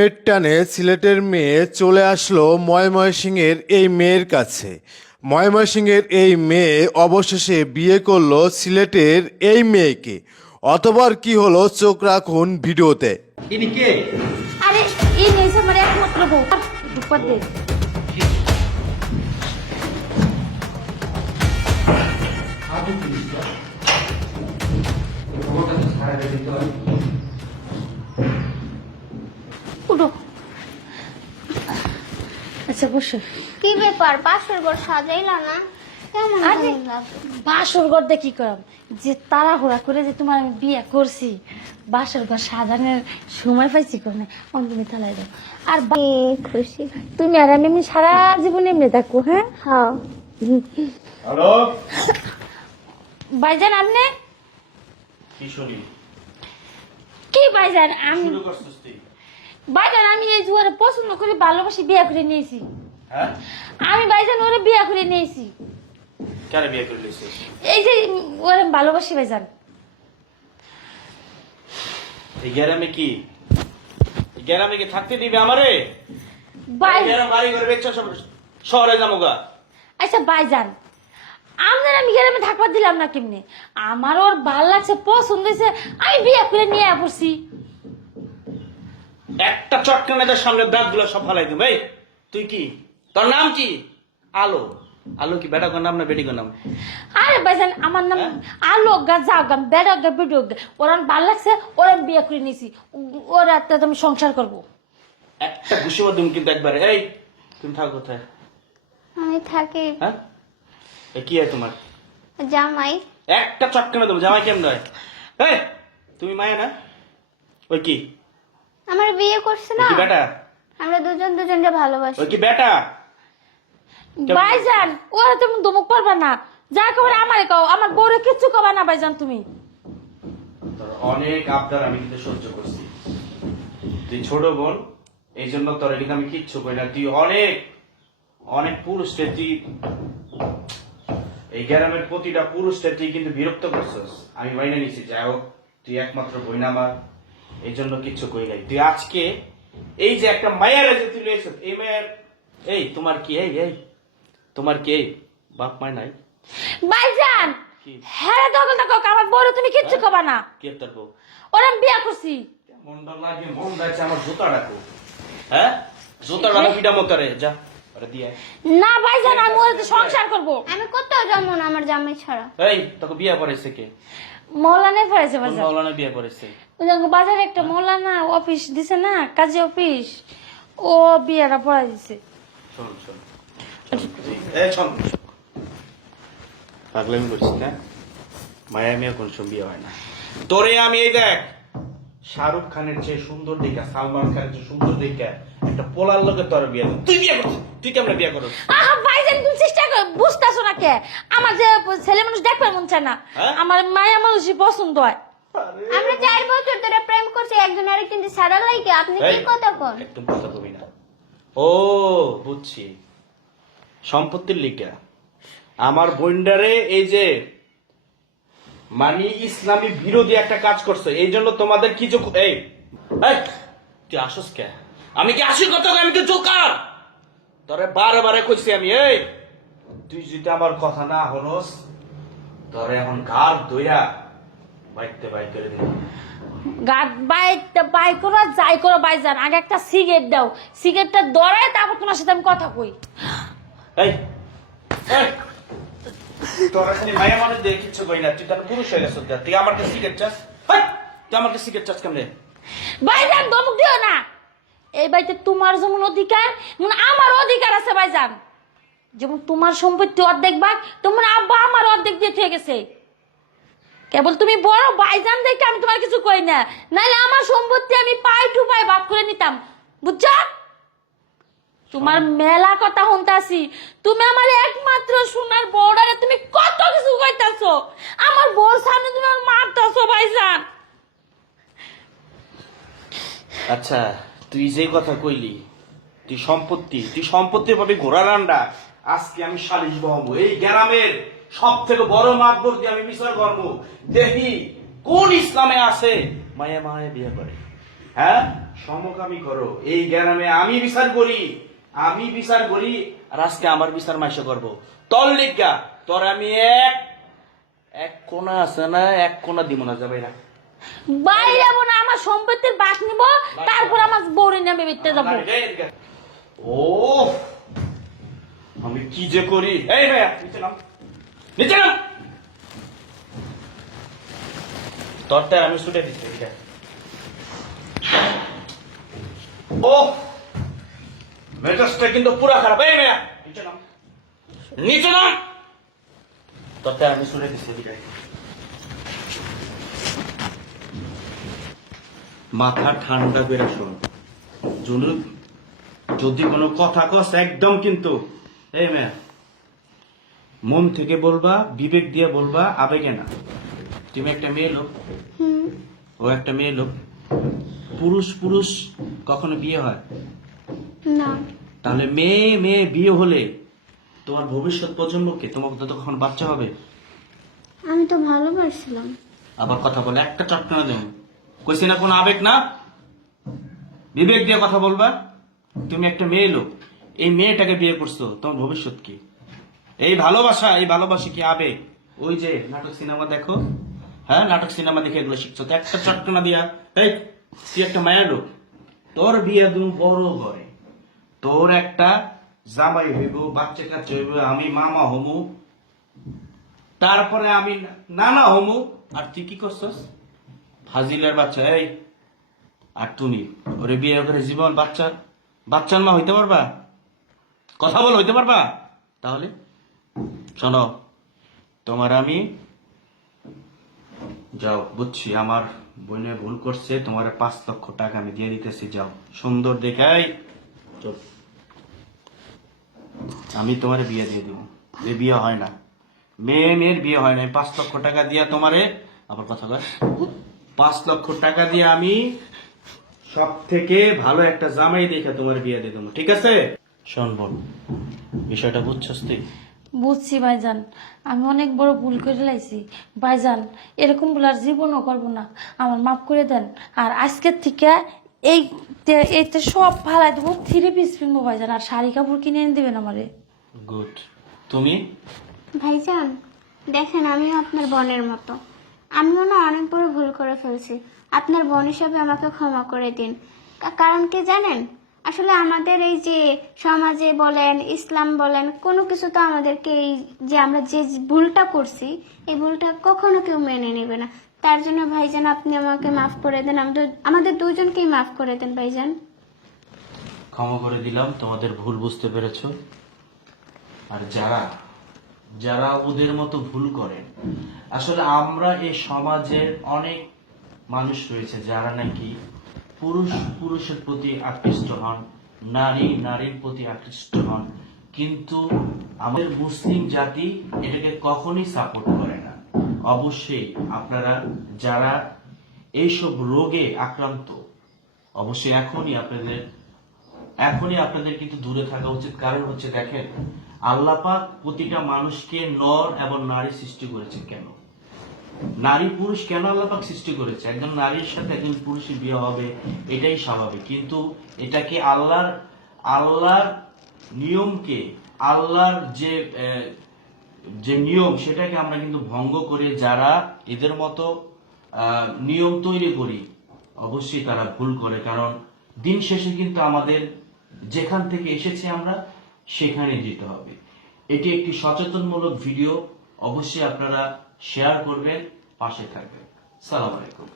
প্রেমের টানে সিলেটের মেয়ে চলে আসলো ময়মনসিংহের এই মেয়ের কাছে। ময়মনসিংহের এই মেয়ে অবশেষে বিয়ে করলো সিলেটের এই মেয়েকে। অতঃপর কি হলো চোখ রাখুন ভিডিওতে। ইনি কে? আরে এই নেই আমার একমাত্র বউ দুপাত দে উঠো। আচ্ছা বসো। কি ব্যাপার বাসর ঘর সাজাইলা না? কেমন আরে বাসর ঘর দিয়ে কি করাম, যে তাড়াহুড়া করে যে তোমার আমি বিয়ে করছি, বাসর ঘর সাজানোর সময় পাইছি কোনে অন্তমি তালাই দাও। আর খুশি। তুমি আর আমি এমনি সারা জীবন এমনি থাকো। হ্যাঁ হ্যাঁ হ্যালো ভাইজান আপনি কি শুনি? কি ভাইজান? আমি শুরু করছিস তুই? ভাইজান আমি এই জুয়ারে পছন্দ করে ভালোবাসি বিয়ে করে নিয়েছি। হ্যাঁ, আমি ভাইজান ওরে বিয়ে করে নিয়েছি। কেন বিয়ে করে লিছিস? এই যে ওরে ভালোবাসি ভাইজান। এই গ্রামে কি, এই গ্রামে কি থাকতে দিবে আমারে? ভাই এই গ্রাম বাড়ি ঘর বেচা সব শহরে যামুগা। আচ্ছা ভাইজান আপনার আমি গ্রামে থাকবার দিলাম না কেমনে? আমার ওর ভাল লাগছে, পছন্দ হয়েছে, আমি বিয়ে করে নিয়ে পড়ছি। একটা চটকানাদের সামনে দাঁতগুলো সব ফালাই দিম। এই তুই কি, তোর নাম কি? আলো। আলো কি বেটা নাম না বেটি নাম? আরে ভাইজান আমার নাম আলো গা যাও গা বেড়া গা বেডো গা। ওরা ভাল লাগছে, ওরা আমি বিয়ে করে নিয়েছি। ওরা একটা তুমি সংসার করবো। একটা ঘুষি মাধ্যম কিন্তু একবারে। এই তুমি থাকো কোথায়? আমি থাকি হ্যাঁ, এ কি হয় তোমার? জামাই। একটা চটকানা দেবো। জামাই কেমন হয়? এই তুমি মায়া না? ওই কি, আমার বিয়ে করছে ওই না, কি বেটা? আমরা দুজন দুজনকে ভালোবাসি। ওই কি বেটা? ভাইজান ওরা তুমি ধমক পারবা না, যা খবর আমারে কও, আমার বউরে কিচ্ছু কবা না ভাইজান তুমি। তোর অনেক আবদার আমি কিন্তু সহ্য করছি। তুই ছোট বোন, এই জন্য তোর এদিকে আমি কিচ্ছু করি না। তুই অনেক অনেক পুরুষকে, তুই এই গ্রামের প্রতিটা পুরুষকে তুই কিন্তু বিরক্ত করছিস। আমি মাইনে নিছি, যাই হোক তুই একমাত্র বোন আমার, এই জন্য কিচ্ছু করি নাই। তুই আজকে এই যে একটা মায়ের যে তুই লইছিস, এই মায়ের, এই তোমার কি, এই এই তোমার কি এই বাপ মায় নাই? ভাইজান কি? হ্যাঁ দখল থাকো, আমার বউরে তুমি কিচ্ছু কবা না। কি তোর বউ? ওরা আমি বিয়ে করছি। মনটা লাগে, মন যাচ্ছে আমার জুতা ডাকো। হ্যাঁ, জুতা ডাকো পিটা মতরে যা আরে দিয়ে। না ভাইজান আমি ওর সাথে সংসার করবো। আমি কোথাও যাবো না আমার জামাই ছাড়া। এই তোকে বিয়ে করেছে কে? মৌলানায় পড়েছে কোন ভাইজান। মাওলানা বিয়ে করেছে? ওই যে বাজারে একটা মৌলানা অফিস দিছে না, কাজী অফিস, ও বিয়েটা পড়াই দিছে। শোন শোন, এই শোন, পাগলামি করছিস না? মায়া মেয়ে কোন সময় বিয়ে হয় না। তোরে আমি এই দেখ, শাহরুখ খানের চেয়ে সুন্দর দেখা, সালমান খানের চেয়ে সুন্দর দেখা একটা পোলার লোকের তোর বিয়ে দেব। তুই বিয়ে করছিস? তুই কেমন বিয়ে করছিস? আহা ভাইজান তুমি চেষ্টা কর, বুঝতেছো না কে? আমার যে ছেলে মানুষ দেখবে মন চায় না, হ্যাঁ? আমার মায়া মানুষই পছন্দ হয়। আমরা 4 বছর ধরে প্রেম করছি, একজন আরেকজন ছাড়া লাইকে আপনি কি এই, কথা বল? একদম কথা কবি না। ও বুঝছি, সম্পত্তির লিগা আমার বন্ডারে এই যে মানে ইসলামী বিরোধী একটা কাজ করছে, এই জন্য তোমাদের কিছু এই এই, তুই আসস কে? আমি কি আসি কথা? আমি তো জোকার। তোরে বারে বারে কইছি আমি, এই তুই যদি আমার কথা না হনস, তোরে এখন ঘাড় ধইরা বাইতে বাই করে দিই। গাট বাই করো যাই করো ভাইজান, আগে একটা সিগারেট দাও, সিগারেটটা ধরায় তারপর তোমার সাথে আমি কথা কই। এই এই, তোরা খালি মায়া মানুষ দিয়ে কিচ্ছু কই না। তুই তার পুরুষ হয়ে গেছিস, তুই আমার কাছে সিগারেট চাস? হেই, তুই আমার কাছে সিগারেট চাস কেমনে? ভাইজান ধমক দিও না। এই বাড়িতে তোমার যেমন অধিকার, যেমন আমার অধিকার আছে ভাইজান। যেমন তোমার সম্পত্তি অর্ধেক ভাগ, তোমার আব্বা আমার অর্ধেক দিয়ে থেকে গেছে। কেবল তুমি বড় ভাইজান দেখে আমি তোমার কিছু কই না, নাহলে আমার সম্পত্তি আমি পাই টু পাই ভাগ করে নিতাম, বুঝছো? তোমার মেলা কথা শুনতাছি, তুমি আমার একমাত্র সোনার বউডারে তুমি কত কিছু কইতাছো, আমার বউর সামনে তুমি আমার মারতাছো ভাইজান। আচ্ছা, তুই যে কথা কইলি, তুই সম্পত্তি পাবি ঘোড়া রান্ডা। আজকে আমি সালিশ বহাবো এই গ্রামের সব থেকে বড় মাতবর দিয়ে আমি বিচার করবো, দেখি কোন ইসলামে আছে মায়া মায়া বিয়ে করে। হ্যাঁ, সমকামী করো, এই গ্রামে আমি বিচার করি, আর আজকে আমার বিচার মাইসে করবো তোর লিগা। তোর আমি এক কোনা আছে না, এক কোনা দিব না, যাবে না বাইরে যাবো না, আমার সম্পত্তির বাস নিব, তারপর আমার বউরি নামে বেরতে যাবো। ও আমি কি যে করি। এই ভাইয়া নিচে নাম তোরটা আমি ছুটে দিচ্ছি। ও মেজাজটা কিন্তু পুরা খারাপ। এই ভাইয়া নিচে নাম তোরটা আমি ছুটে দিচ্ছি। মাথা ঠান্ডা করে শোন, যদি কোনো কথা কস একদম কিন্তু এই মেয়া মন থেকে বলবা, বিবেক দিয়ে বলবা, আবেগে না। তুমি একটা মেয়ে লোক, ও একটা মেয়ে লোক। পুরুষ কখনো বিয়ে হয় না। তাহলে মেয়ে বিয়ে হলে তোমার ভবিষ্যৎ প্রজন্মকে, তোমাকে তো কখন বাচ্চা হবে। আমি তো ভালোবাসছিলাম। আবার কথা বলে একটা চটকানা দেব, কইছি না কোনো আবেগ না, বিবেক দিয়ে কথা বলবা। তুমি একটা মেয়ে লোক, এই মেয়েটাকে বিয়ে করছো, তোমার ভবিষ্যৎ কি? এই ভালোবাসা কি আবেগ? ওই যে নাটক সিনেমা দেখো, হ্যাঁ নাটক সিনেমা দেখে এগুলো শিখছো তো, একটা চটকানা দিয়া। এই তুই একটা মায়ের লোক, তোর বিয়ে তুমি বড় ঘরে, তোর একটা জামাই হইব, বাচ্চা কাচ্চা হইব, আমি মামা হমু, তারপরে আমি নানা হমু, আর তুই কি করছস? ফাজিলের বাচ্চা। এই আর তুমি ওরে বিয়ে করে জীবন বাচ্চার মা হইতে পারবা? কথা বল, হইতে পারবা? তাহলে শোনো, তোমার আমি যাও, বুঝছি আমার বোনে ভুল করছে, তোমার 5 লক্ষ টাকা আমি দিয়ে দিতেছি, যাও সুন্দর দেখাই চল, আমি তোমার বিয়ে দিয়ে দেবো। এ বিয়ে হয় না, মেয়ের বিয়ে হয় না। 5 লক্ষ টাকা দিয়া তোমারে, আবার কথা বল, 5 লক্ষ টাকা দিয়ে আমি সব থেকে ভালো একটা জামাই দেখে তোমার বিয়ে দিয়ে দেবো, ঠিক আছে? শোন বোন, বিষয়টা বুঝছস তুই? বুঝছি ভাইজান, আমি অনেক বড় ভুল করে লাইছি ভাইজান, এরকম ভুল আর জীবনও করবো না, আমার মাফ করে দেন। আর আজকের থেকে এইতে সব ফালাই দেবো, 3 পিস কিনবো ভাইজান, আর শাড়ি কাপড় কিনে এনে দেবেন আমারে। গুড। তুমি? ভাইজান দেখেন, আমিও আপনার বোনের মতো, আমিও না অনেক বড় ভুল করে ফেলছি। আপনার বোন হিসাবে আমাকে ক্ষমা করে দিন। কারণ কি জানেন, আসলে আমাদের এই যে সমাজে বলেন, ইসলাম বলেন, কোনো কিছু তো আমাদেরকে এই যে আমরা যে ভুলটা করছি, এই ভুলটা কখনো কেউ মেনে নেবে না। তার জন্য ভাইজান আপনি আমাকে মাফ করে দেন, আমাদের দুজনকেই মাফ করে দেন ভাইজান। ক্ষমা করে দিলাম, তোমাদের ভুল বুঝতে পেরেছো। আর যারা ওদের মতো ভুল করে, আসলে আমরা এই সমাজের অনেক মানুষ রয়েছে যারা নাকি পুরুষের প্রতি আকৃষ্ট হন, নারীর প্রতি আকৃষ্ট হন, কিন্তু আমাদের মুসলিম জাতি এটাকে কখনোই সাপোর্ট করে না। অবশ্যই আপনারা যারা এইসব রোগে আক্রান্ত, অবশ্যই এখনই আপনাদের কিন্তু দূরে থাকা উচিত। কারণ হচ্ছে দেখেন, আল্লাহ পাক প্রতিটা মানুষকে নর এবং নারী সৃষ্টি করেছে। কেন নারী পুরুষ কেন আল্লাহ পাক সৃষ্টি করেছে? একজন নারীর সাথে একজন পুরুষের বিয়ে হবে, এটাই স্বাভাবিক। কিন্তু এটাকে আল্লাহর নিয়মকে, আল্লাহর যে নিয়ম, সেটাকে আমরা কিন্তু ভঙ্গ করে যারা এদের মতো নিয়ম তৈরি করি, অবশ্যই তারা ভুল করে। কারণ দিন শেষে কিন্তু আমাদের যেখান থেকে এসেছি আমরা সেখানে যেতে হবে। এটি একটি সচেতনমূলক ভিডিও, অবশ্যই আপনারা শেয়ার করবেন, পাশে থাকবেন। সালাম আলাইকুম।